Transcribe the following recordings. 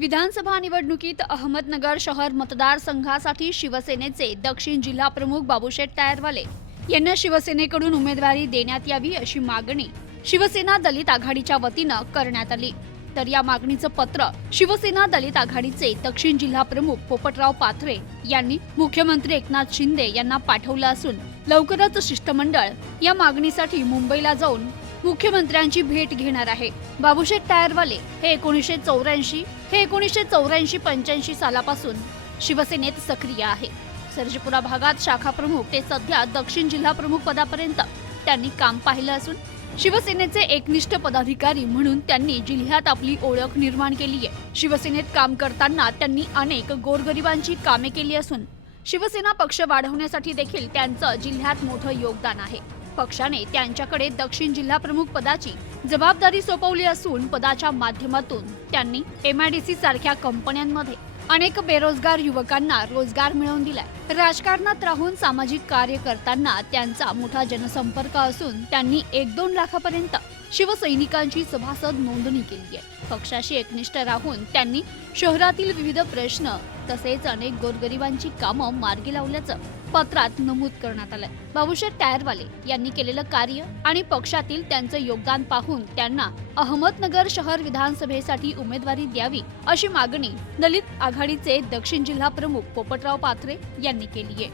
विधानसभा निवडणुकीत अहमदनगर शहर मतदारसंघासाठी शिवसेनेचे दक्षिण जिल्हा प्रमुख बाबूशेठ टायरवाले यांना शिवसेनेकडून उमेदवारी देण्यात यावी अशी मागणी शिवसेना दलित आघाडीच्या वतीनं करण्यात आली. तर या मागणीचं पत्र शिवसेना दलित आघाडीचे दक्षिण जिल्हा प्रमुख पोपटराव पाथरे यांनी मुख्यमंत्री एकनाथ शिंदे यांना पाठवलं असून लवकरच शिष्टमंडळ या मागणीसाठी मुंबईला जाऊन मुख्यमंत्र्यांची भेट घेणार आहे. बाबूशेठ टायरवाले हे एकोणीसशे चौऱ्याऐंशी हे एकोणीसशे चौऱ्याऐंशी पंच्याऐंशी सालापासून शिवसेनेत सक्रिय आहे. सर्जीपुरा भागात शाखा प्रमुख ते सध्या दक्षिण जिल्हा प्रमुख पदापर्यंत त्यांनी काम पाहिलं असून शिवसेनेचे एकनिष्ठ पदाधिकारी म्हणून त्यांनी जिल्ह्यात आपली ओळख निर्माण केली आहे. शिवसेनेत काम करताना त्यांनी अनेक गोरगरिबांची कामे केली असून शिवसेना पक्ष वाढवण्यासाठी देखील त्यांचं जिल्ह्यात मोठं योगदान आहे. पक्षाने त्यांच्याकडे दक्षिण जिल्हा प्रमुख पदाची जबाबदारी सोपवली असून पदाच्या माध्यमातून त्यांनी एमआयडीसी सारख्या कंपन्यांमध्ये अनेक बेरोजगार युवकांना रोजगार मिळवून दिलाय. राजकारणात राहून सामाजिक कार्य करताना त्यांचा मोठा जनसंपर्क असून त्यांनी एक दोन लाखापर्यंत शिवसैनिकांची सभासद नोंदणी केली आहे. पक्षाशी एकनिष्ठ राहून त्यांनी शहरातील विविध प्रश्न तसेच अनेक गोरगरिबांची कामं मार्गी लावल्याचं पत्रात नमूद करण्यात आलंय. बाबूशेठ टायरवाले यांनी केलेलं कार्य आणि पक्षातील त्यांचं योगदान पाहून त्यांना अहमदनगर शहर विधानसभेसाठी उमेदवारी द्यावी अशी मागणी दलित आघाडीचे दक्षिण जिल्हा प्रमुख पोपटराव पाथरे यांनी केली आहे.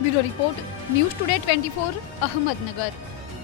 Bureau report news today twenty four Ahmednagar.